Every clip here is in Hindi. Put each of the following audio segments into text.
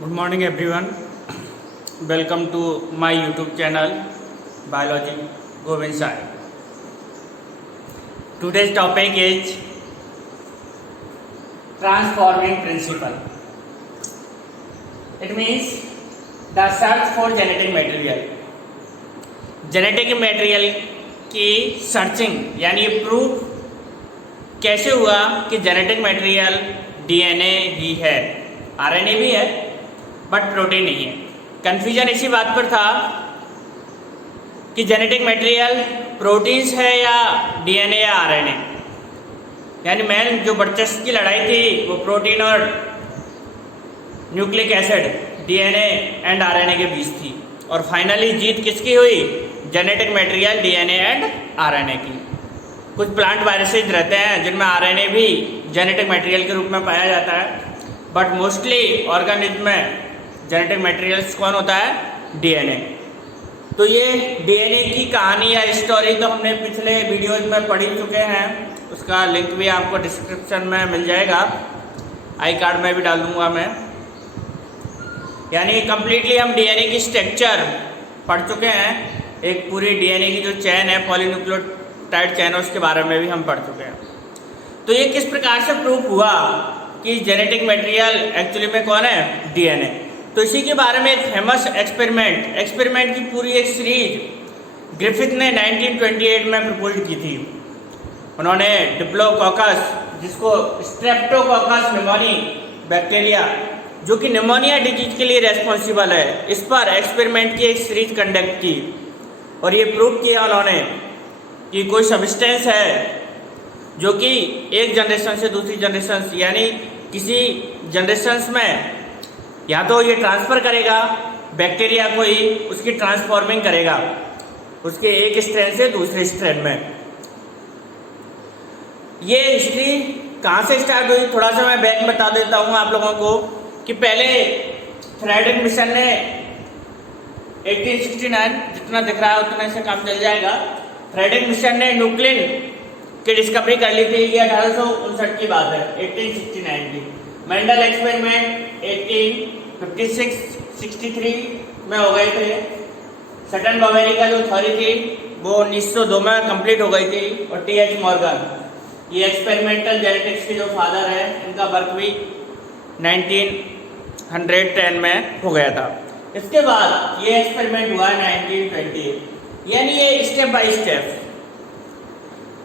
Good morning everyone. Welcome to my YouTube channel Biology Govind Sai. Today's topic is transforming principle. It means the search for genetic material. Genetic material की सर्चिंग यानी प्रूफ कैसे हुआ कि जेनेटिक मटेरियल डीएनए ही है, आरएनए भी है बट प्रोटीन नहीं है। कन्फ्यूजन इसी बात पर था कि जेनेटिक मटेरियल प्रोटीन्स है या डीएनए या आरएनए। यानी मेन जो वर्चस्व की लड़ाई थी वो प्रोटीन और nucleic acid DNA and RNA के बीच थी, और फाइनली जीत किसकी हुई? Genetic material DNA and RNA की। कुछ प्लांट वायरसेज रहते हैं जिनमें आरएनए भी जेनेटिक मटेरियल के रूप में पाया जाता है, बट मोस्टली ऑर्गेनिज्म में जेनेटिक मटेरियल्स कौन होता है? डीएनए। तो ये डीएनए की कहानी या स्टोरी तो हमने पिछले वीडियोज में पढ़ चुके हैं, उसका लिंक भी आपको डिस्क्रिप्शन में मिल जाएगा, आई कार्ड में भी डाल दूंगा मैं। यानी कंप्लीटली हम डीएनए की स्ट्रक्चर पढ़ चुके हैं, एक पूरी डीएनए की जो चैन है पॉलीन्यूक्लियोटाइड चैन, उसके बारे में भी हम पढ़ चुके हैं। तो ये किस प्रकार से प्रूफ हुआ कि जेनेटिक मटेरियल एक्चुअली में कौन है? डीएनए। तो इसी के बारे में एक फेमस एक्सपेरिमेंट की पूरी एक सीरीज ग्रिफिथ ने 1928 में प्रपोज की थी। उन्होंने डिप्लोकोकस, जिसको स्ट्रेप्टोकोकस निमोनी बैक्टीरिया, जो कि निमोनिया डिजीज के लिए रेस्पॉन्सिबल है, इस पर एक्सपेरिमेंट की एक सीरीज कंडक्ट की और ये प्रूव किया उन्होंने कि कोई सब्सटेंस है जो कि एक जनरेशन से दूसरी जनरेशन, यानी किसी जनरेशन्स में या तो ये ट्रांसफ़र करेगा बैक्टीरिया को ही, उसकी ट्रांसफॉर्मिंग करेगा उसके एक स्ट्रेन से दूसरे स्ट्रेन में। ये हिस्ट्री कहाँ से स्टार्ट हुई थोड़ा सा मैं बैक बता देता हूँ आप लोगों को कि पहले फ्रेडरिक मिशन ने 1869, जितना दिख रहा है उतने से काम चल जाएगा, फ्रेडरिक मिशन ने न्यूक्लिन की डिस्कवरी कर ली थी। ये 1859 की बात है, 1869 की। मेंडल एक्सपेरिमेंट 1856-63 में हो गए थे। सटन बॉवेरी का जो थ्योरी थी वो 1902 में कंप्लीट हो गई थी। और टीएच मॉर्गन, ये एक्सपेरिमेंटल जेनेटिक्स के जो फादर है, इनका वर्क भी 1910 में हो गया था। इसके बाद ये एक्सपेरिमेंट हुआ 1920, यानी ये स्टेप बाय स्टेप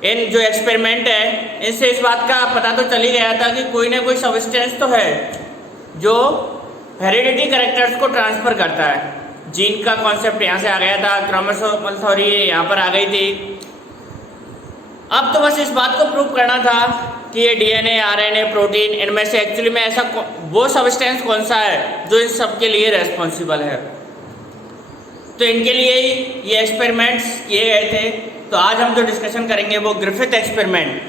इन जो एक्सपेरिमेंट है इनसे इस बात का पता तो चल ही गया था कि कोई ना कोई सब्सटेंस तो है जो हेरिडिटी कैरेक्टर्स को ट्रांसफर करता है। जीन का कॉन्सेप्ट यहाँ से आ गया था, क्रोमोसोमल थ्योरी यहाँ पर आ गई थी। अब तो बस इस बात को प्रूव करना था कि ये डीएनए, आरएनए, प्रोटीन, इनमें से एक्चुअली में ऐसा वो सब्सटेंस कौन सा है जो इन सब के लिए रेस्पॉन्सिबल है। तो इनके लिए ही ये एक्सपेरिमेंट्स किए गए थे। तो आज हम जो डिस्कशन करेंगे वो ग्रिफिथ एक्सपेरिमेंट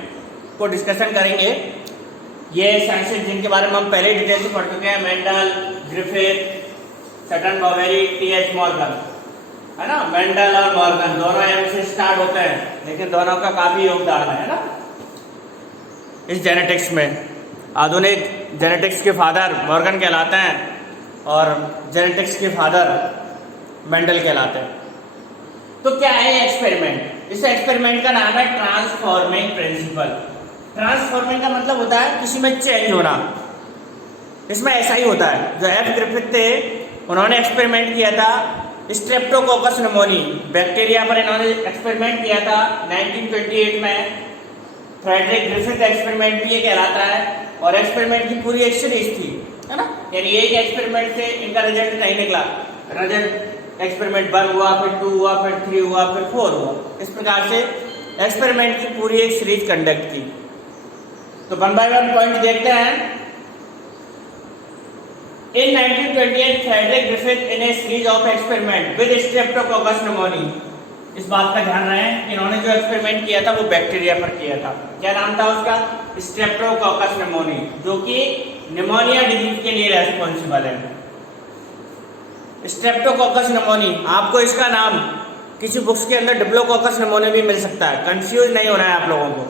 को डिस्कशन करेंगे। ये साइंसेज जिनके बारे में हम पहले डिटेल से पढ़ चुके हैं, Mendel, Griffith, Sutton Boveri, TH Morgan, है ना। मेंडल और मॉर्गन दोनों एम से स्टार्ट होते हैं, लेकिन दोनों का काफ़ी योगदान है ना इस जेनेटिक्स में। आधुनिक जेनेटिक्स के फादर मॉर्गन कहलाते हैं और जेनेटिक्स के फादर मेंडल कहलाते हैं। तो क्या है एक्सपेरिमेंट? इस एक्सपेरिमेंट का नाम है ट्रांसफॉर्मिंग प्रिंसिपल। ट्रांसफॉर्मिंग का मतलब होता है किसी में चेंज होना। इसमें ऐसा ही होता है। जो एफ ग्रिफिथ थे उन्होंने एक्सपेरिमेंट किया था स्ट्रेप्टोकोकस निमोनी बैक्टीरिया पर, इन्होंने एक्सपेरिमेंट किया था 1928 में। फ्रेडरिक ग्रिफिथ एक्सपेरिमेंट भी ये कहलाता है, और एक्सपेरिमेंट की पूरी एक सीरीज थी, है ना। यानी एक एक्सपेरिमेंट से इनका रिजल्ट नहीं निकला, रिजल्ट एक्सपेरिमेंट 1 हुआ, फिर 2 हुआ, फिर 3 हुआ, फिर 4 हुआ। इस प्रकार से एक्सपेरिमेंट की पूरी एक सीरीज कंडक्ट की। तो 1 by 1 पॉइंट देखते हैं। In 1928 Frederick Griffith in a series of experiment with streptococcus pneumoniae, इस बात का ध्यान रहे इन्होंने जो एक्सपेरिमेंट किया था वो बैक्टीरिया पर किया था। क्या नाम था उसका? स्ट्रेप्टोकोकस निमोनी, जो कि निमोनिया डिजीज के लिए रेस्पॉन्सिबल है। स्ट्रेप्टोकोकस निमोनी, आपको इसका नाम किसी बुक्स के अंदर डिप्लोकोकस निमोनी भी मिल सकता है, कंफ्यूज नहीं होना है आप लोगों को।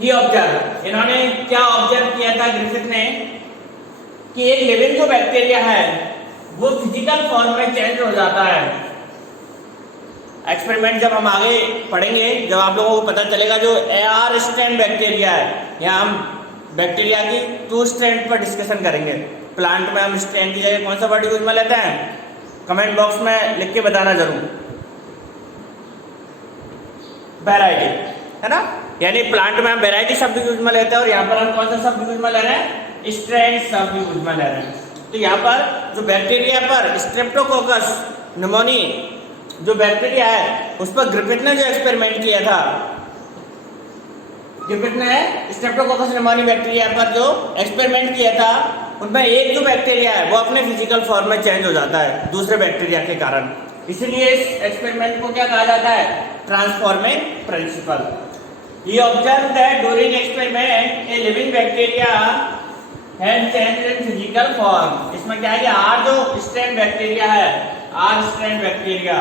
ये ऑब्जर्व, इन्होंने क्या ऑब्जर्व किया था ग्रिफिथ ने कि एक लिविंग जो बैक्टीरिया है वो फिजिकल फॉर्म में चेंज हो जाता है। एक्सपेरिमेंट जब हम आगे पढ़ेंगे, जब आप लोगों को पता चलेगा, जो AR स्ट्रेन बैक्टीरिया है, यहाँ हम बैक्टीरिया की 2 स्ट्रेन पर डिस्कशन करेंगे। प्लांट में हम स्ट्रेन की जगह कौन सा वर्ड यूज में लेते हैं, कमेंट बॉक्स में लिख के बताना जरूर। वैरायटी, है ना, यानी प्लांट में हम वैरायटी शब्द यूज में लेते हैं और यहाँ पर हम कौन सा शब्द यूज में ले रहे हैं, स्ट्रेन शब्द यूज में ले रहे हैं। तो यहाँ पर जो बैक्टीरिया पर स्ट्रेप्टोकोकस निमोनी जो बैक्टीरिया है उस पर ग्रिफिथ ने जो एक्सपेरिमेंट किया था, ग्रिफिथ ने स्ट्रेप्टोकोकस निमोनी बैक्टीरिया पर जो एक्सपेरिमेंट किया था, उनमें एक जो बैक्टीरिया है वो अपने फिजिकल फॉर्म में चेंज हो जाता है दूसरे बैक्टीरिया के कारण। इसलिए इस एक्सपेरिमेंट को क्या कहा जाता है, transforming principle. He observed that during experiment a living bacteria had changed in physical form। इसमें क्या है कि R जो स्ट्रेन बैक्टीरिया है, R स्ट्रेन बैक्टीरिया,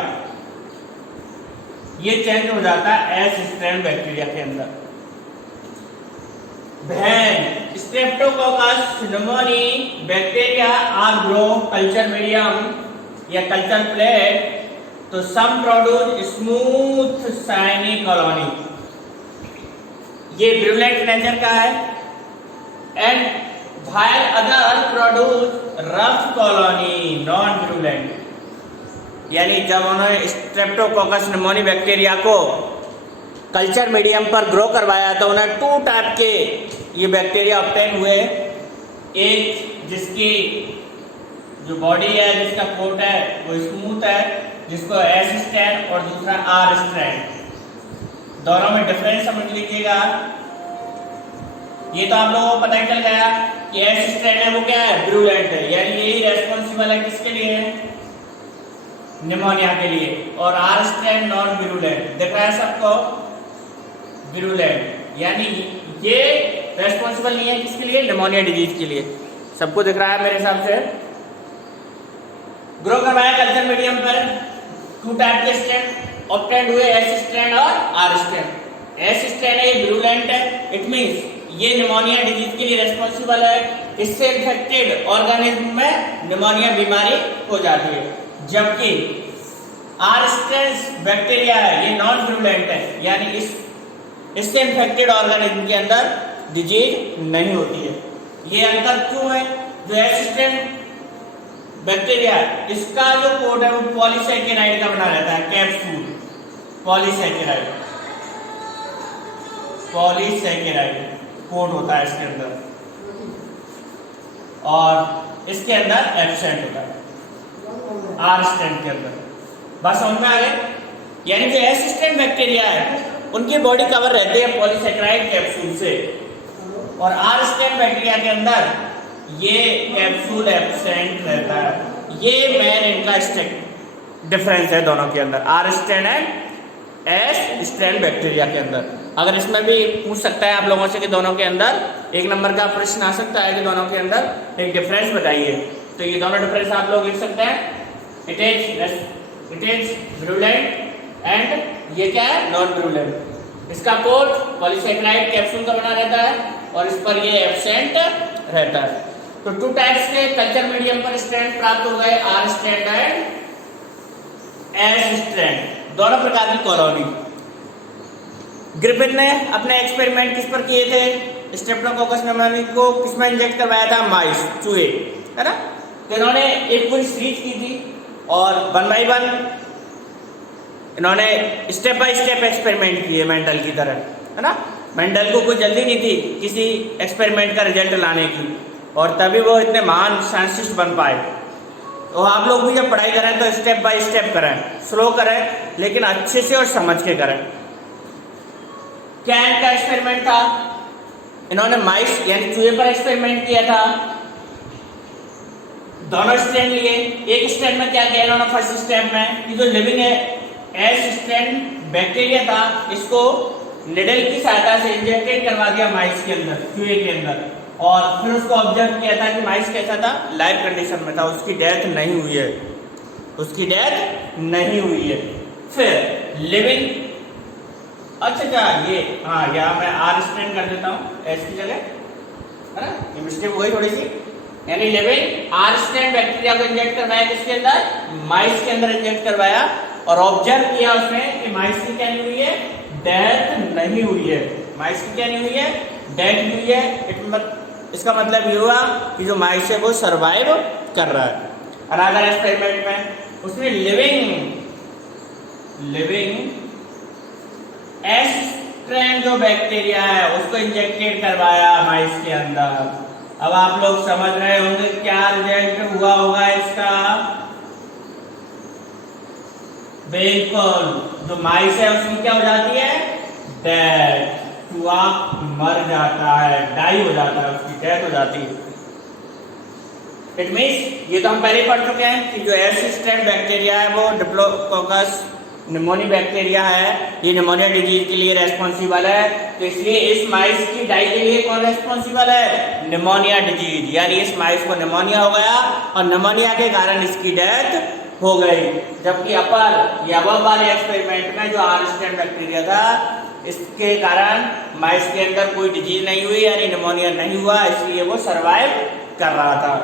ये चेंज हो जाता है S स्ट्रेन बैक्टीरिया के अंदर। When Streptococcus pneumoniae bacteria are grow culture medium या कल्चर प्लेट, तो some produce smooth shiny colony, ये virulent नेचर का है, and while other produce rough colony non virulent। यानी जब उन्होंने स्ट्रेप्टोकोकस निमोनी बैक्टीरिया को कल्चर मीडियम पर ग्रो करवाया तो उन्हें 2 टाइप के ये बैक्टीरिया ऑब्टेन हुए। एक जिसकी जो बॉडी है, जिसका कोट है वो स्मूथ है, जिसको S स्ट्रैंड, और दूसरा R स्ट्रैंड। दोनों में डिफरेंस समझ लीजिएगा। ये तो आप लोगों को पता ही चल गया कि S स्ट्रैंड है वो क्या है, विरुलेंट है, यानी यही रेस्पॉन्सिबल है किसके लिए, निमोनिया के लिए। और R स्ट्रैंड नॉन विरुलेंट, दिख रहा है सबको, विरुलेंट, यानी ये रेस्पॉन्सिबल नहीं है किसके लिए, निमोनिया डिजीज के लिए। सबको दिख रहा है मेरे हिसाब से। ग्रो करवाया कल्चर मीडियम पर, 2 टाइप के स्ट्रैंड ऑब्टेन्ड हुए, S स्ट्रैंड और R स्ट्रैंड। S स्ट्रैंड है, ये विरुलेंट है, इट मींस ये निमोनिया डिजीज के लिए रेस्पॉन्सिबल है। इससे इन्फेक्टेड ऑर्गेनिज्म में निमोनिया बीमारी हो जाती है। जबकि R स्ट्रैंड बैक्टीरिया है, ये नॉन विरुलेंट है, यानी इससे इन्फेक्टेड ऑर्गेनिज्म के अंदर डिजीज नहीं होती है। ये अंतर क्यों है, जो S स्ट्रैंड बैक्टीरिया है इसका जो कोड है वो पॉलीसैकेराइड का बना रहता है, कैप्सूल पॉलीसैकेराइड, पॉलीसैकेराइड कोड होता है इसके अंदर, और इसके अंदर एब्सेंट होता है R स्ट्रैंड के अंदर। बस समझ में आ गए। यानी जो S स्ट्रैंड बैक्टीरिया है उनकी बॉडी कवर रहती है पॉलीसैकेराइड कैप्सूल से, और R स्ट्रैंड बैक्टीरिया के अंदर ये कैप्सूल एब्सेंट रहता है। ये मेन इनका डिफरेंस है दोनों के अंदर, R strand and S strand bacteria के अंदर। अगर इसमें भी पूछ सकता है आप लोगों से कि दोनों के अंदर 1 नंबर का प्रश्न आ सकता है कि दोनों के अंदर एक डिफरेंस बताइए, तो ये दोनों डिफरेंस आप लोग लिख सकते हैं। इट इज विरुलेंट एंड ये क्या है, नॉन विरुलेंट। इसका कोड पॉलीसैकेराइड कैप्सूल का बना रहता है और इस पर ये एब्सेंट रहता है। तो 2 टाइप्स के कल्चर मीडियम पर स्ट्रैंड प्राप्त हो गए, R strand and S strand, दोनों प्रकार की कॉलोनी। ग्रिफिथ ने अपने एक्सपेरिमेंट किस पर किए थे, स्ट्रेप्टोकोकस निमोनी को किसमें इंजेक्ट करवाया था, माइस, चूहे, है ना। तो इन्होंने एक पूरी सीरीज की थी और 1 बाय 1 इन्होंने स्टेप बाय स्टेप एक्सपेरिमेंट किए मेंडल की तरह, है ना। मेंडल को कोई जल्दी नहीं थी किसी एक्सपेरिमेंट का रिजल्ट लाने की, और तभी वो इतने महान साइंटिस्ट बन पाए। तो आप लोग भी जब पढ़ाई करें तो स्टेप बाय स्टेप करें, स्लो करें, लेकिन अच्छे से और समझ के करें। क्या इनका एक्सपेरिमेंट था, इन्होंने माइस यानी चूहे पर एक्सपेरिमेंट किया था। दोनों स्ट्रैंड लिए, एक स्ट्रैंड में क्या किया इन्होंने, फर्स्ट स्टेप में ये जो लिविंग है S स्ट्रैंड बैक्टीरिया था, इसको निडल की सहायता से इंजेक्टेड करवा दिया माइस के अंदर, चूहे के अंदर, और फिर उसको ऑब्जर्व किया था कि माइस कैसा था, लाइव कंडीशन में था, उसकी डेथ नहीं हुई है, उसकी डेथ नहीं हुई है। फिर लिविंग, अच्छा ये यहाँ मैं R स्ट्रैंड कर देता हूँ S की जगह, है ना, ये मिस्टेक हो गई थोड़ी सी। यानी लिविंग आर स्ट्रैंड बैक्टीरिया को इंजेक्ट करवाया किसके अंदर, माइस के अंदर इंजेक्ट करवाया, और ऑब्जर्व किया उसने कि माइस की क्या नहीं हुई है, डेथ नहीं हुई है, माइस की क्या नहीं हुई है, डेथ हुई है। इसका मतलब ये हुआ कि जो माइस है वो सर्वाइव कर रहा है। अनदर एक्सपेरिमेंट में उसने लिविंग एस स्ट्रैंड जो बैक्टीरिया है उसको इंजेक्टेड करवाया माइस के अंदर। अब आप लोग समझ रहे होंगे क्या रिजल्ट हुआ होगा इसका। बिल्कुल, जो माइस है उसकी क्या हो जाती है, डेथ, चूहा मर जाता है, डाई हो जाता है, उसकी डेथ हो जाती है। इट मीन्स ये तो हम पहले पढ़ चुके हैं कि जो एस स्ट्रैंड बैक्टीरिया है वो डिप्लोकोकस निमोनिया बैक्टीरिया है, ये निमोनिया डिजीज के लिए रेस्पॉन्सिबल है। तो इसलिए इस माइस की डाई के लिए कौन रेस्पॉन्सिबल है, निमोनिया डिजीज, यानी इस माइस को निमोनिया हो गया और निमोनिया के कारण इसकी डेथ हो गई। जबकि अपर या अब वाले एक्सपेरिमेंट में जो आर स्ट्रैंड बैक्टीरिया था इसके कारण माइस के अंदर कोई डिजीज नहीं हुई, यानी निमोनिया नहीं हुआ, इसलिए वो सर्वाइव कर रहा था।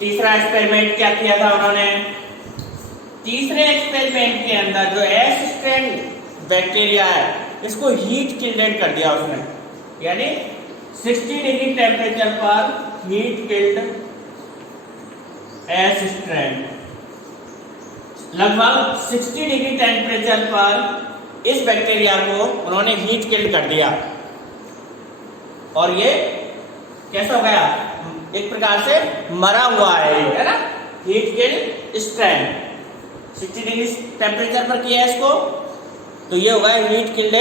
तीसरा एक्सपेरिमेंट क्या किया था उन्होंने, तीसरे एक्सपेरिमेंट के अंदर जो एस स्ट्रैंड बैक्टीरिया है इसको हीट किल्ड कर दिया उसने, यानी 60 डिग्री टेम्परेचर पर हीट किल्ड एस स्ट्रैंड। लगभग 60 डिग्री टेम्परेचर पर इस बैक्टीरिया को उन्होंने हीट किल्ड कर दिया, और ये कैसा हो गया, एक प्रकार से मरा हुआ है ना, heat killed strand. 60 degree temperature पर किया इसको, तो ये होगा हीट किल्ड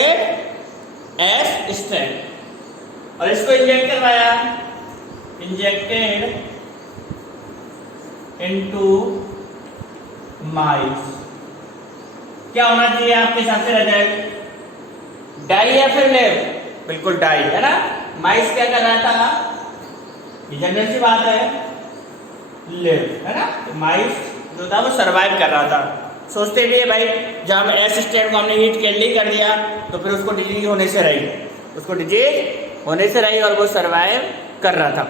एस स्ट्रैंड। और इसको इंजेक्ट करवाया, इंजेक्टेड इनटू माइस। क्या होना चाहिए आपके हिसाब से रिजल्ट, डाई या फिर लिव, बिल्कुल डाई है ना। माइस क्या कर रहा था, ये जनरल सी बात है, लिव है ना, माइस जो था वो सरवाइव कर रहा था। सोचते भी है भाई जब हम एस स्ट्रैंड को हमने हीट किल्ड कर दिया तो फिर उसको डिजीज होने से रही, उसको डिजीज होने से रही और वो सरवाइव कर रहा था।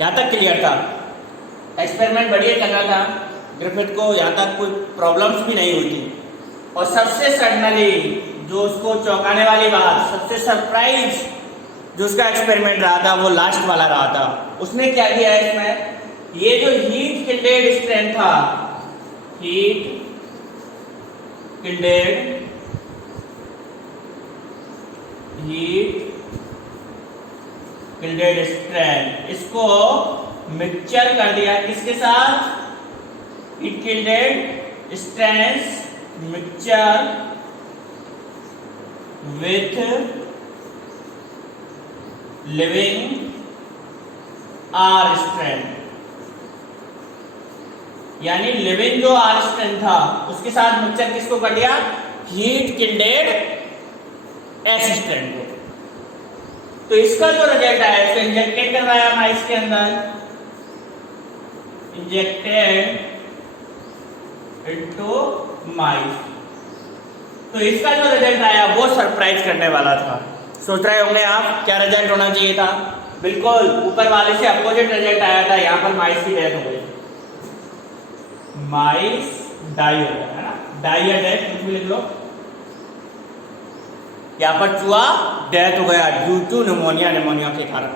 यहाँ तक क्लियर था, एक्सपेरिमेंट बढ़िया कर रहा था ग्रिफिथ को, यहाँ तक कोई प्रॉब्लम्स भी नहीं हुई थी। और सबसे सडनली जो उसको चौंकाने वाली बात, सबसे सरप्राइज जो उसका एक्सपेरिमेंट रहा था वो लास्ट वाला रहा था। उसने क्या किया है इसमें, ये जो हीट किल्डेड स्ट्रैंड था, हीट किल्डेड स्ट्रैंड, इसको मिक्सचर कर दिया किसके साथ, heat killed strands mixture with living R strand, यानी लिविंग जो आर स्ट्रैंड था उसके साथ मिक्सचर किसको कर दिया, हीट किल्डेड एस स्ट्रैंड को। तो इसका जो रिजल्ट आया, इसको इंजेक्टेड करवाया माइस के अंदर, इंजेक्टेड इनटू माइस, तो इसका जो रिजल्ट आया वो सरप्राइज करने वाला था। सोच रहे होंगे आप क्या रिजल्ट होना चाहिए था, बिल्कुल ऊपर वाले से अपोजिट रिजल्ट आया था। यहाँ पर माइस की डेथ हो गई, माइस डाई हो गया है ना, डाई या डेथ कुछ भी लिख लो। यहाँ पर चूहा डेथ हो गया ड्यू टू निमोनिया, निमोनिया के कारण।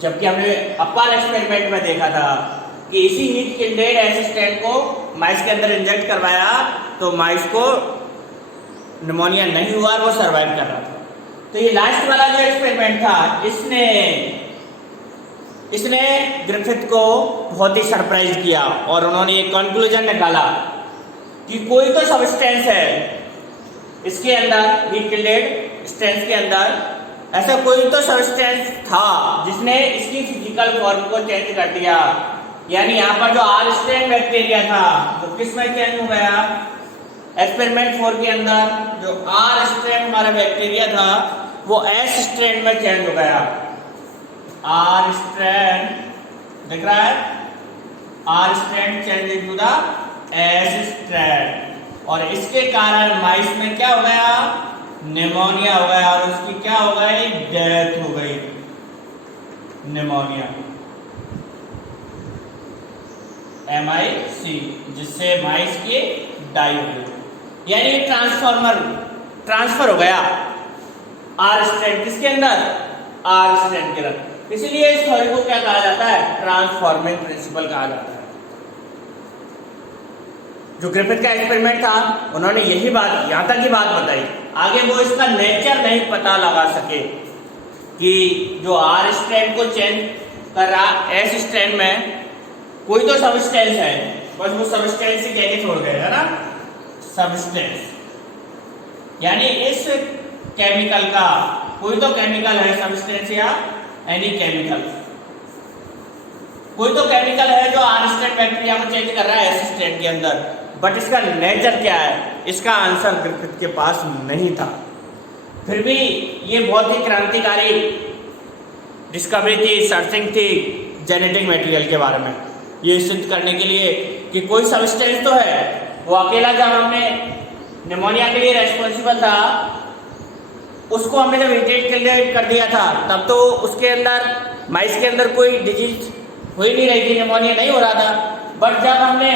जबकि हमने अपर एक्सपेरिमेंट में देखा था कि इसी हीट किल्डेड एस स्ट्रैंड को माइस के अंदर इंजेक्ट करवाया तो माइस को निमोनिया नहीं हुआ और वो सर्वाइव कर रहा था। तो ये लास्ट वाला जो एक्सपेरिमेंट था इसने ग्रिफिथ को बहुत ही सरप्राइज किया और उन्होंने एक कंक्लूजन निकाला कि कोई तो सब्सटेंस है इसके अंदर, हीट किल्डेड स्ट्रैंड के अंदर ऐसा कोई तो सब्सटेंस था जिसने इसकी फिजिकल फॉर्म को चेंज कर दिया। यानी यहाँ पर जो आर स्ट्रैंड बैक्टीरिया था वो किस में चेंज हो गया, एक्सपेरिमेंट 4 के अंदर जो आर स्ट्रैंड हमारा बैक्टीरिया था वो एस स्ट्रैंड में चेंज हो गया। आर स्ट्रैंड दिख रहा है, R strand change into the S strand, और इसके कारण माइस में क्या हो गया, निमोनिया हो गया और उसकी क्या हो गई, डेथ हो गई, निमोनिया। MIC, जिससे माइस की डाई हो गई, यानी ट्रांसफर हो गया R स्ट्रैंड किसके अंदर, R स्ट्रैंड के अंदर। इसलिए इस थ्योरी को क्या कहा जाता है, ट्रांसफॉर्मिंग प्रिंसिपल कहा जाता है। जो ग्रिफिथ का एक्सपेरिमेंट था उन्होंने यही बात, यहाँ तक की बात बताई, आगे वो इसका नेचर नहीं पता लगा सके कि जो R स्ट्रैंड को चेंज कर रहा S स्ट्रैंड में कोई तो सबस्टेंस है, बस वो सबस्टेंस ही कह के छोड़ गए, है ना, सबस्टेंस, यानी इस केमिकल का कोई तो केमिकल है, सबस्टेंस या एनी केमिकल, कोई तो केमिकल है जो R स्ट्रैंड बैक्टीरिया को चेंज कर रहा है S स्ट्रैंड के अंदर, बट इसका नेचर क्या है, इसका आंसर ग्रिफिथ के पास नहीं था। फिर भी ये बहुत ही क्रांतिकारी डिस्कवरी थी, सर्चिंग थी जेनेटिक मटेरियल के बारे में, ये सिद्ध करने के लिए कि कोई सबस्टेंस तो है। वो अकेला जब हमने निमोनिया के लिए रेस्पॉन्सिबल था, उसको हमने जब इरिटेट कर दिया था, तब तो उसके अंदर माइस के अंदर कोई डिजीज हो ही नहीं रही थी, निमोनिया नहीं हो रहा था। बट जब हमने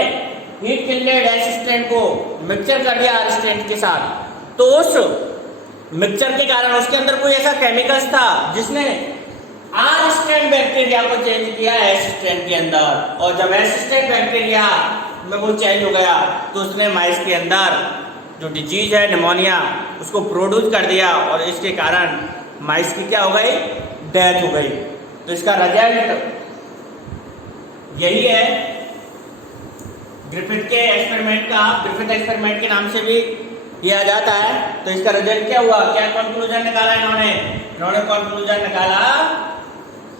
हीट किल्डेड S स्ट्रैंड को मिक्सचर कर दिया R स्ट्रैंड के साथ, तो उस मिक्सचर के कारण उसके अंदर कोई ऐसा केमिकल्स था जिसने R स्ट्रैंड बैक्टीरिया को चेंज किया S स्ट्रैंड के अंदर, और जब S स्ट्रैंड बैक्टीरिया में वो चेंज हो गया तो उसने माइस के अंदर जो डिजीज है निमोनिया उसको प्रोड्यूस कर दिया, और इसके कारण माइस की क्या हो गई, डेथ हो गई। तो इसका रिजल्ट यही है ग्रिफिथ के एक्सपेरिमेंट का, ग्रिफिथ एक्सपेरिमेंट के नाम से भी किया जाता है। तो इसका रिजल्ट क्या हुआ, क्या कंक्लूजन निकाला इन्होंने कंक्लूजन निकाला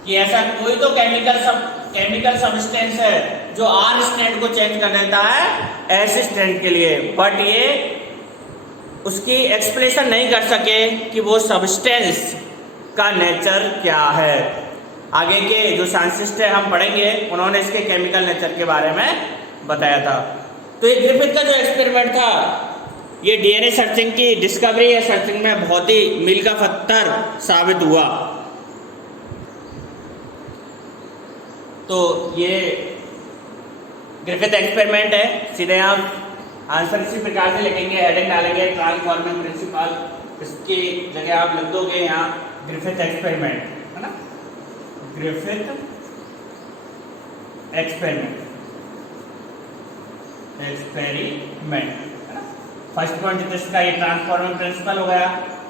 कि ऐसा कोई तो केमिकल सबस्टेंस है जो R स्ट्रैंड को चेंज कर देता है S स्ट्रैंड के लिए, बट ये उसकी एक्सप्लेनेशन नहीं कर सके कि वो सबस्टेंस का नेचर क्या है। आगे के जो साइंटिस्ट है हम पढ़ेंगे, उन्होंने इसके केमिकल नेचर के बारे में बताया था। तो ये ग्रिफिथ का जो एक्सपेरिमेंट था, ये DNA सर्चिंग की डिस्कवरी या सर्चिंग में बहुत ही मील का पत्थर साबित हुआ। तो ये ग्रिफिथ एक्सपेरिमेंट है, सीधे आप आंसर इसी प्रकार से लिखेंगे, हेडिंग डालेंगे ट्रांसफॉर्मिंग प्रिंसिपल, इसकी जगह आप लिख दोगे यहाँ ग्रिफिथ एक्सपेरिमेंट, है ना, ग्रिफिथ एक्सपेरिमेंट है ना। फर्स्ट पॉइंट तो इसका ये ट्रांसफॉर्मिंग प्रिंसिपल हो गया,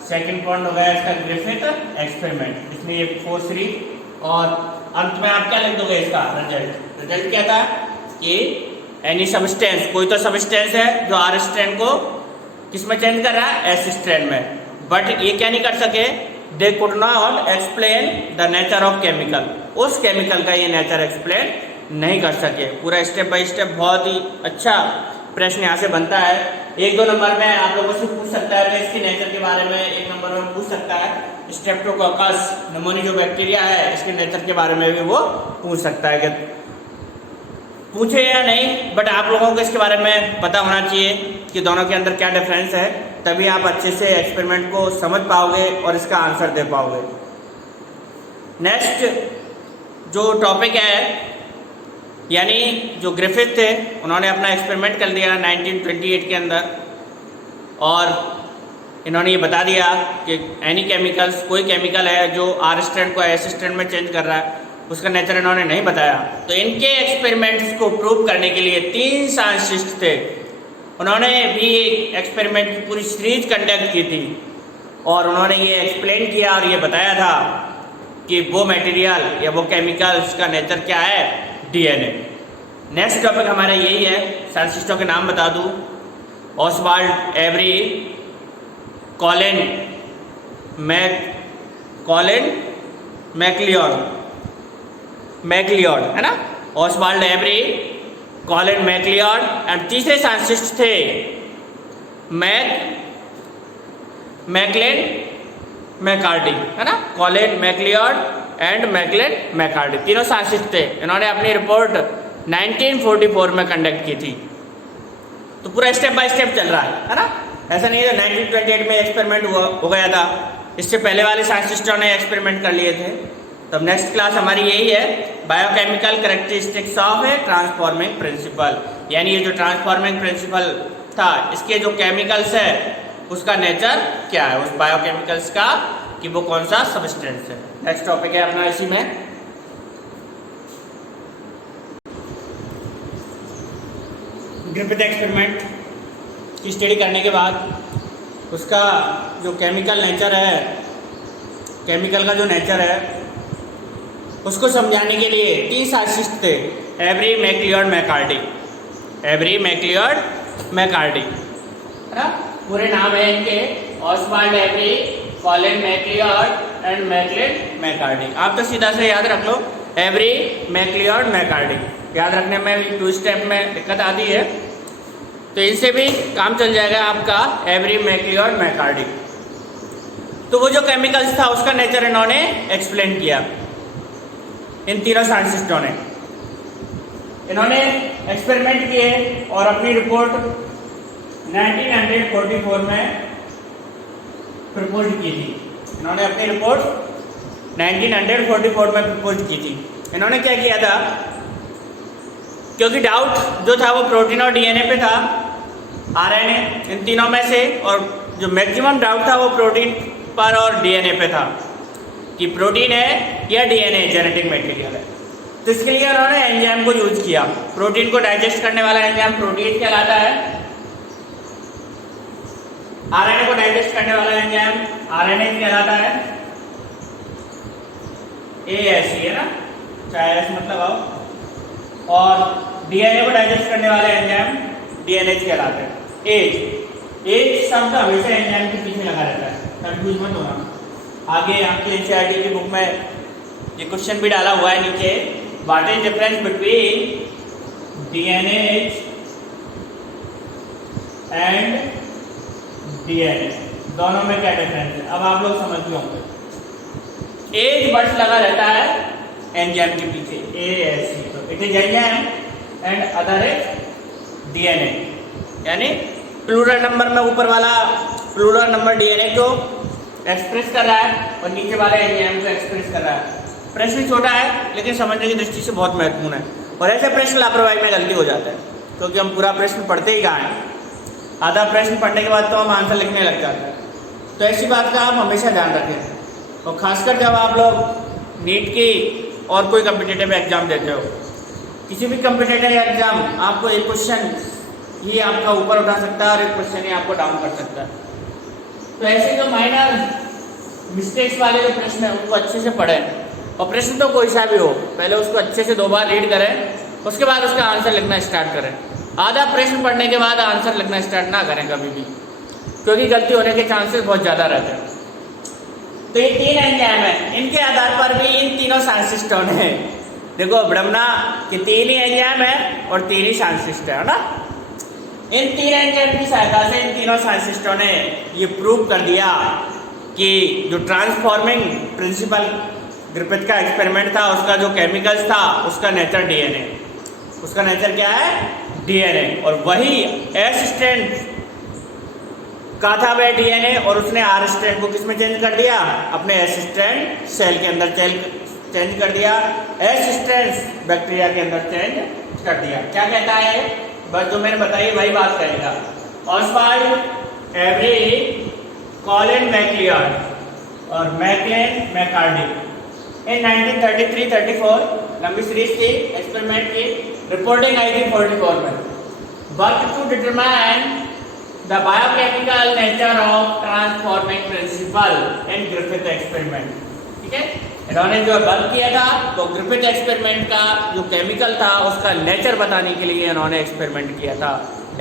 सेकंड पॉइंट हो गया इसका ग्रिफिथ एक्सपेरिमेंट, इसमें ये 4-3, और अंत में आप क्या लिख दोगे इसका रिजल्ट क्या था कि एनी सबस्टेंस, कोई तो सबस्टेंस है जो R स्ट्रैंड को किस में चेंज कर रहा है, S स्ट्रैंड में, बट ये क्या नहीं कर सके, they could not explain the nature of chemical, उस केमिकल का ये नेचर एक्सप्लेन नहीं कर सके। पूरा स्टेप बाय स्टेप बहुत ही अच्छा प्रश्न यहाँ से बनता है। 1-2 नंबर में आप लोगों से पूछ सकता है, इसके नेचर के बारे में 1 नंबर में पूछ सकता है। स्ट्रेप्टोकोकस निमोनिया जो बैक्टीरिया है, इसके नेचर के बारे में भी वो पूछ सकता है, कि पूछे या नहीं, बट आप लोगों को इसके बारे में पता होना चाहिए कि दोनों के अंदर क्या डिफरेंस है, तभी आप अच्छे से एक्सपेरिमेंट को समझ पाओगे और इसका आंसर दे पाओगे। नेक्स्ट जो टॉपिक है, यानी जो ग्रिफिथ थे उन्होंने अपना एक्सपेरिमेंट कर दिया 1928 के अंदर, और इन्होंने ये बता दिया कि एनी केमिकल्स, कोई केमिकल है जो R स्ट्रैंड को S स्ट्रैंड में चेंज कर रहा है, उसका नेचर इन्होंने नहीं बताया। तो इनके एक्सपेरिमेंट्स को प्रूव करने के लिए 3 साइंटिस्ट थे, उन्होंने भी एक एक्सपेरिमेंट की पूरी सीरीज कंडक्ट की थी, और उन्होंने ये एक्सप्लेन किया और ये बताया था कि वो मटेरियल या वो केमिकल्स का नेचर क्या है, DNA। नेक्स्ट टॉपिक हमारा यही है, साइंटिस्टों के नाम बता दूँ, ऑसवाल्ड एवरी, कॉलिन मैकलियोड, है ना, Oswald Avery, Colin McLeod, and तीसरे साइंटिस्ट थे मैकलेन मैकार्डी, है ना, कॉलिन मैकलियोड एंड मैकलेन मैकार्डी, तीनों साइंटिस्ट थे। इन्होंने अपनी रिपोर्ट 1944 में कंडक्ट की थी। तो पूरा स्टेप बाय स्टेप चल रहा है ना, ऐसा नहीं है 1928 में एक्सपेरिमेंट हो गया था, इससे पहले वाले साइंटिस्टों ने एक्सपेरिमेंट कर लिए थे। तो नेक्स्ट क्लास हमारी यही है, biochemical characteristics of A transforming principle, यानी ये जो ट्रांसफॉर्मिंग प्रिंसिपल था इसके जो केमिकल्स है उसका नेचर क्या है, उस बायोकेमिकल्स का कि वो कौन सा सब्सटेंस है। नेक्स्ट टॉपिक है अपना इसी में ग्रिफिथ एक्सपेरिमेंट की स्टडी करने के बाद उसका जो केमिकल नेचर है, केमिकल का जो नेचर है उसको समझाने के लिए 3 साइंटिस्ट थे, Avery, MacLeod, McCarty. Avery, MacLeod, McCarty, है ना, पूरे नाम है इनके, Oswald Avery, Colin MacLeod and Maclyn McCarty. आप तो सीधा से याद रख लो एवरी, मैक्लियोड, मैककार्डी, याद रखने में 2 स्टेप में दिक्कत आती है, तो इनसे भी काम चल जाएगा आपका, एवरी, मैक्लियोड, मैककार्डी। तो वो जो केमिकल्स था उसका नेचर इन्होंने एक्सप्लेन किया, इन तीनों साइंटिस्टों ने। इन्होंने एक्सपेरिमेंट किए और अपनी रिपोर्ट 1944 में प्रपोज की थी। इन्होंने अपनी रिपोर्ट 1944 में प्रपोज की थी। इन्होंने क्या किया था, क्योंकि डाउट जो था वो प्रोटीन और डीएनए पे था, आरएनए, इन तीनों में से, और जो मैक्सिमम डाउट था वो प्रोटीन पर और डीएनए पे था कि प्रोटीन है या डीएनए जेनेटिक मटेरियल है। तो इसके लिए उन्होंने एंजाइम को यूज किया। प्रोटीन को डाइजेस्ट करने वाला एंजाइम प्रोटीन कहलाता है, आरएनए को डाइजेस्ट करने वाला एंजाइम आरएनए कहलाता है, एएसई है ना, चाहे एस मतलब आओ, और डीएनए को डाइजेस्ट करने वाले एंजाइम डीएनएच कहलाते हैं। एज शब्द हमेशा एंजाइम के पीछे लगा रहता है, कंफ्यूज मत होना। आगे आपके एनसीईआरटी की बुक में ये क्वेश्चन भी डाला हुआ है नीचे, what is difference between DNH and DNA, दोनों में क्या डिफरेंस है, अब आप लोग समझ गए होंगे। एज वर्ड लगा रहता है एंजाइम के पीछे, एएसई, तो it is enzyme and other is DNA, यानी प्लूरल नंबर में ऊपर वाला प्लूरल नंबर डीएनए को एक्सप्रेस कर रहा है और नीचे वाले एंजाइम को एक्सप्रेस कर रहा है। प्रश्न छोटा है लेकिन समझने की दृष्टि से बहुत महत्वपूर्ण है, और ऐसे प्रश्न लापरवाही में गलती हो जाता है, क्योंकि हम पूरा प्रश्न पढ़ते ही कहाँ हैं, आधा प्रश्न पढ़ने के बाद तो हम आंसर लिखने लग जाते हैं। तो ऐसी बात का आप हमेशा ध्यान रखें, और खासकर जब आप लोग नीट की और कोई कम्पिटिटिव एग्जाम देते हो, किसी भी कम्पिटिटिव एग्जाम आपको एक क्वेश्चन ही आपका ऊपर उठा सकता है और एक क्वेश्चन ही आपको डाउन कर सकता है। तो ऐसे जो माइनर मिस्टेक्स वाले जो प्रश्न है उनको अच्छे से पढ़ें, और प्रश्न तो कोई सा भी हो पहले उसको अच्छे से 2 बार रीड करें, उसके बाद उसका आंसर लिखना स्टार्ट करें। आधा प्रश्न पढ़ने के बाद आंसर लिखना स्टार्ट ना करें कभी भी, क्योंकि गलती होने के चांसेस बहुत ज़्यादा रहते हैं। तो ये 3 एंजाइम है, इनके आधार पर भी इन तीनों साइंटिस्टों ने, देखो ब्रह्मना कि 3 ही एंजाइम है और 3 ही साइंटिस्ट है ना, इन 3 एंजाइम की सहायता से इन तीनों साइंटिस्टों ने ये प्रूव कर दिया कि जो ट्रांसफॉर्मिंग प्रिंसिपल ग्रिफिथ का एक्सपेरिमेंट था उसका जो केमिकल्स था उसका नेचर डीएनए, उसका नेचर क्या है, डीएनए, और वही एस स्ट्रैंड का था वह डीएनए, और उसने आर स्ट्रैंड को किस में चेंज कर दिया, अपने एस स्ट्रैंड सेल के अंदर चेंज कर दिया, एस स्ट्रैंड बैक्टीरिया के अंदर चेंज कर दिया। क्या कहता है, बस जो मैंने बताई वही बात करेगा। ऑसवाल्ड एवरी, कॉलिन मैक्लियोड और मैकलिन मैककार्डी इन 1933-34 लंबी सीरीज थी, एक्सपेरिमेंट की, रिपोर्टिंग आई थी 44 में। Work to determine the biochemical nature of transforming principle in Griffith experiment. ठीक है, इन्होंने जो वर्क किया था तो ग्रिफिथ एक्सपेरिमेंट का जो केमिकल था उसका नेचर बताने के लिए इन्होंने एक्सपेरिमेंट किया था।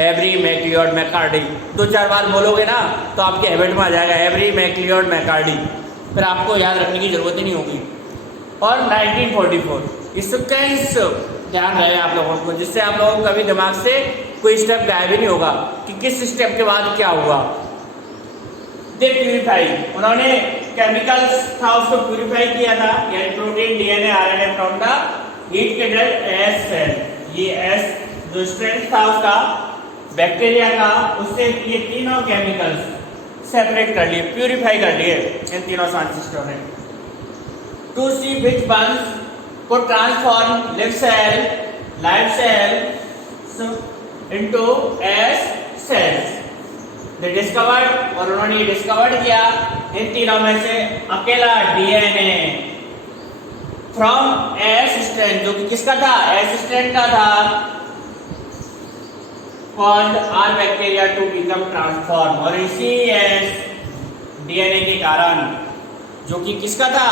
एवरी, मैक्लियोड, मैककार्डी 2-4 बार बोलोगे ना तो आपके हैबिट में आ जाएगा, एवरी, मैक्लियोड, मैककार्डी, फिर आपको याद रखने की जरूरत ही नहीं होगी। और 1944 इस सीक्वेंस ध्यान रहे आप लोगों को, जिससे आप लोगों को कभी दिमाग से कोई स्टेप गायब ही नहीं होगा कि किस स्टेप के बाद क्या हुआ। दे प्यूरिफाई, उन्होंने केमिकल्स था उसको प्यूरिफाई किया था, यानी protein, DNA, RNA from the heat killed S cell. ये एस जो स्ट्रेंथ था उसका बैक्टीरिया का, उससे ये तीनों केमिकल्स सेपरेट कर लिए, प्यूरिफाई कर लिए इन तीनों साइंटिस्टों ने। To see which ones could transform live cells into S cells. They discovered और उन्होंने ये डिस्कवर्ड किया इन तीनों में से अकेला डीएनए फ्रॉम एस स्ट्रैंड, जो कि किसका था, एस स्ट्रैंड का था, called R bacteria to become transform. और इसी एस डीएनए के कारण, जो कि किसका था,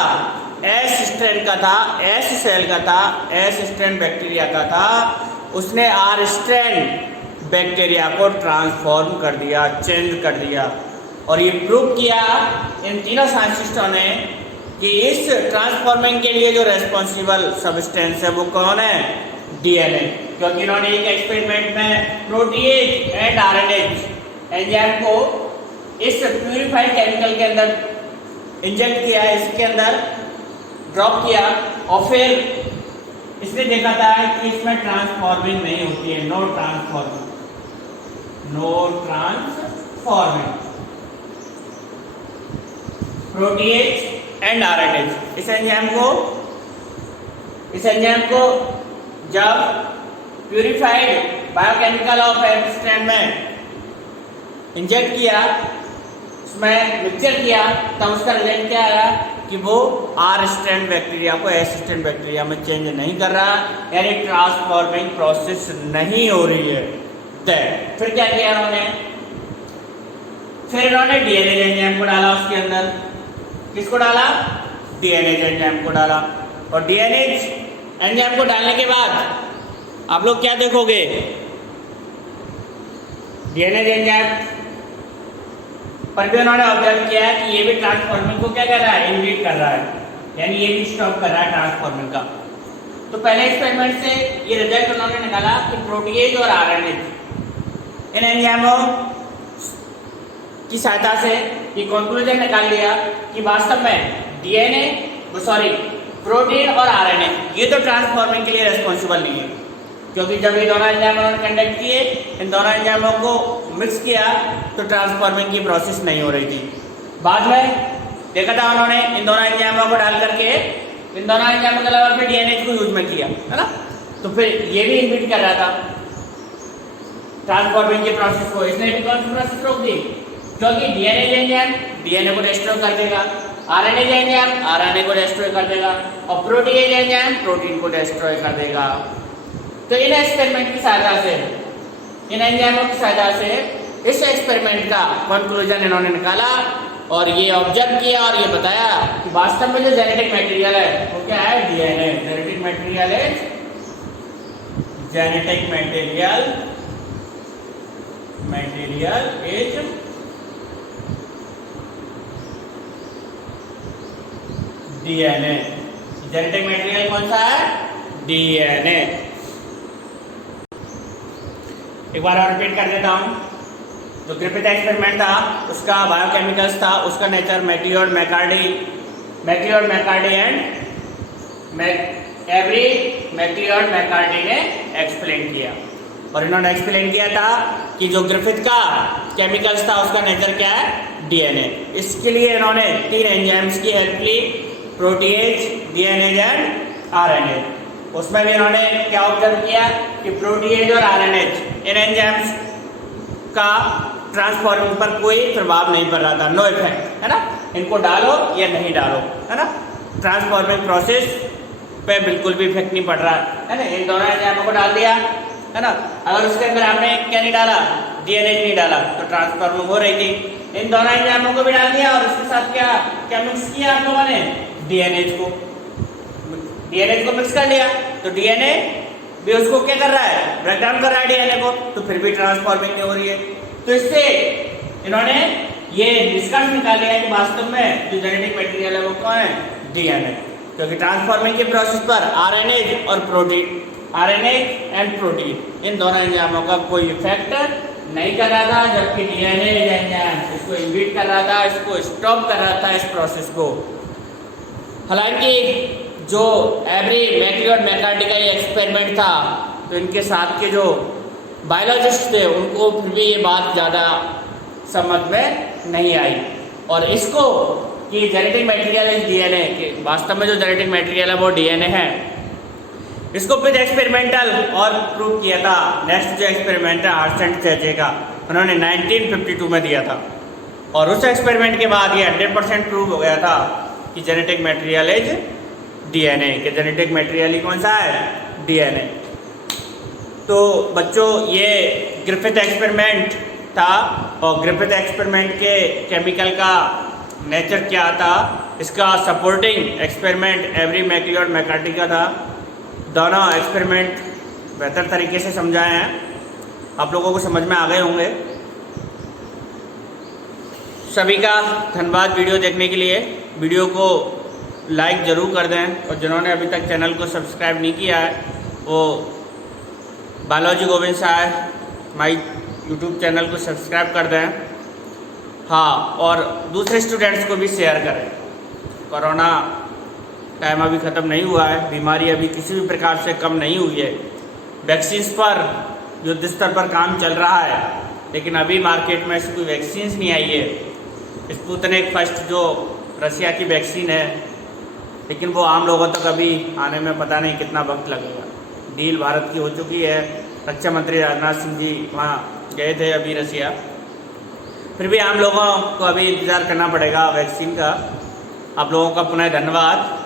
एस स्ट्रैंड का था, एस सेल का था, एस स्ट्रैंड बैक्टीरिया का था, उसने आर स्ट्रैंड बैक्टीरिया को ट्रांसफॉर्म कर दिया, चेंज कर दिया। और ये प्रूव किया इन तीनों साइंटिस्टों ने कि इस ट्रांसफॉर्मिंग के लिए जो रेस्पॉन्सिबल सब्सटेंस है वो कौन है, डीएनए। क्योंकि इन्होंने एक एक्सपेरिमेंट में प्रोटीएज एंड आरएनएज एंजाइम को इस प्यूरिफाइड केमिकल के अंदर इंजेक्ट किया, इसके अंदर ड्रॉप किया, और फिर इसने देखा था कि इसमें ट्रांसफॉर्मिंग नहीं होती है, no transforming protease and RNase. इस एंजाइम को जब प्यूरिफाइड बायोकेमिकल ऑफ एब्स्ट्रैंड में इंजेक्ट किया, उसमें मिक्सचर किया, तब उसका रिजल्ट क्या आया कि वो आर स्ट्रैंड बैक्टीरिया को एस स्ट्रैंड बैक्टीरिया में चेंज नहीं कर रहा, यानी ट्रांसफॉर्मिंग प्रोसेस नहीं हो रही है। फिर क्या किया उन्होंने, फिर इन्होंने डीएनए एंजाइम को डाला उसके अंदर। किसको डाला, डीएनए एंजाइम को डाला। और डीएनए एंजाइम को डालने के बाद आप लोग क्या देखोगे, डीएनए एंजाइम पर भी उन्होंने ऑब्जर्व किया है कि ये भी ट्रांसफॉर्मिंग को क्या कर रहा है, इनहिबिट कर रहा है, यानी ये भी स्टॉप कर रहा है ट्रांसफॉर्मिंग का। तो पहले एक्सपेरिमेंट से ये रिजल्ट उन्होंने निकाला कि प्रोटीएज और आरएनएज इन एंजाइमों की सहायता से ये कंक्लूजन निकाल लिया कि वास्तव में प्रोटीन और आरएनए ये तो ट्रांसफॉर्मिंग के लिए रिस्पॉन्सिबल नहीं है, क्योंकि जब ये दोनों एंजाइम उन्होंने कंडक्ट किए, इन दोनों एंजाइमों को मिक्स किया तो ट्रांसफॉर्मिंग की प्रोसेस नहीं हो रही थी। बाद में देखा था उन्होंने इन दोनों एंजाइमों को डाल करके, इन दोनों एंजाइमों के अलावा फिर डीएनए को यूज में किया, है ना, तो फिर ये भी इनहिबिट कर रहा था ट्रांसफॉर्मिंग की प्रोसेस को। इसने भी कौन सी प्रोसेस रोक दी, क्योंकि डीएनए एंजाइम डीएनए को डिस्ट्रॉय कर देगा, आरएनए एंजाइम आरएनए को डिस्ट्रॉय कर देगा, और प्रोटीन एंजाइम प्रोटीन को डिस्ट्रॉय कर देगा। तो इन एक्सपेरिमेंट की सहायता से, इन एंजाइमों की सहायता से इस एक्सपेरिमेंट का कंक्लूजन इन्होंने निकाला और ये ऑब्जर्व किया और ये बताया कि वास्तव में जो जेनेटिक मटेरियल है वो क्या है, DNA. Genetic material is DNA. Genetic material कौन सा है, डीएनए। एक बार और रिपीट कर देता हूँ। जो ग्रिफिथ एक्सपेरिमेंट था उसका बायोकेमिकल्स था, उसका nature MacLeod McCarty and Avery MacLeod McCarty ने एक्सप्लेन किया। और इन्होंने एक्सप्लेन किया था कि जो ग्रिफिथ का केमिकल्स था उसका नेचर क्या है, डीएनए। इसके लिए इन्होंने 3 एंजाइम्स की हेल्प ली, प्रोटीएज, डीएनएज एंड आरएनए। उसमें भी इन्होंने क्या ऑब्जर्व किया कि प्रोटीएज और आरएनएज इन एंजाइम्स का ट्रांसफॉर्मिंग पर कोई प्रभाव नहीं पड़ रहा था, नो इफेक्ट, है ना। इनको डालो या नहीं डालो, है ना, ट्रांसफॉर्मिंग प्रोसेस पे बिल्कुल भी इफेक्ट नहीं पड़ रहा है ना। इन दोनों एंजाइमों को डाल दिया, है ना। अगर उसके अंदर आपने क्या नहीं डाला, डीएनए नहीं डाला, तो ट्रांसफॉर्मिंग हो रही थी। इन दोनों एंजाइमों को भी डाल दिया और उसके साथ क्या मिक्स किया आप लोगों ने, डीएनए को मिक्स कर लिया, तो डीएनए भी उसको क्या कर रहा है, ब्रेक डाउन कर रहा है डीएनए को, तो फिर भी ट्रांसफॉर्मिंग नहीं हो रही है। तो इससे इन्होंने ये निष्कर्ष निकाल लिया कि वास्तव में जो जेनेटिक मटेरियल है वो कौन है, डीएनए। क्योंकि ट्रांसफॉर्मिंग के प्रोसेस पर आरएनए और प्रोटीन, आरएनए एंड प्रोटीन इन दोनों एंजाइमों का कोई इफेक्ट नहीं कर रहा था, जबकि डीएनए एंजाइम इसको इनहिबिट कर रहा था, इसको स्टॉप कर रहा था, इस प्रोसेस को। हालांकि जो एवरी मैक्लियोड मैककार्डी का ये एक्सपेरिमेंट था, तो इनके साथ के जो बायोलॉजिस्ट थे उनको फिर भी ये बात ज़्यादा समझ में नहीं आई, और इसको कि जेनेटिक मटेरियल इज डीएनए, कि वास्तव में जो जेनेटिक मटेरियल है वो डीएनए है। इसको विद एक्सपेरिमेंटल और प्रूव किया था। नेक्स्ट जो एक्सपेरिमेंट है आर्सेंट चेचे का, उन्होंने 1952 में दिया था, और उस एक्सपेरिमेंट के बाद ये 100% प्रूव हो गया था कि जेनेटिक मटेरियल इज डीएनए, कि जेनेटिक मटेरियल ही कौन सा है, डीएनए। तो बच्चों ये ग्रिफिथ एक्सपेरिमेंट था, और ग्रिफिथ एक्सपेरिमेंट के केमिकल का नेचर क्या था, इसका सपोर्टिंग एक्सपेरिमेंट एवरी मैकली और मैकार्टी का था। दोनों एक्सपेरिमेंट बेहतर तरीके से समझाए हैं, आप लोगों को समझ में आ गए होंगे। सभी का धन्यवाद वीडियो देखने के लिए। वीडियो को लाइक ज़रूर कर दें, और जिन्होंने अभी तक चैनल को सब्सक्राइब नहीं किया है वो Balaji Govind Sai my YouTube channel को सब्सक्राइब कर दें। हाँ, और दूसरे स्टूडेंट्स को भी शेयर करें। कोरोना टाइम अभी ख़त्म नहीं हुआ है, बीमारी अभी किसी भी प्रकार से कम नहीं हुई है। वैक्सीन्स पर युद्ध स्तर पर काम चल रहा है, लेकिन अभी मार्केट में ऐसी कोई वैक्सीन्स नहीं आई है। स्पुतनिक फर्स्ट जो रसिया की वैक्सीन है, लेकिन वो आम लोगों तक अभी आने में पता नहीं कितना वक्त लगेगा। डील भारत की हो चुकी है, रक्षा मंत्री राजनाथ सिंह जी वहाँ गए थे अभी रसिया, फिर भी आम लोगों को अभी इंतज़ार करना पड़ेगा वैक्सीन का। आप लोगों का पुनः धन्यवाद।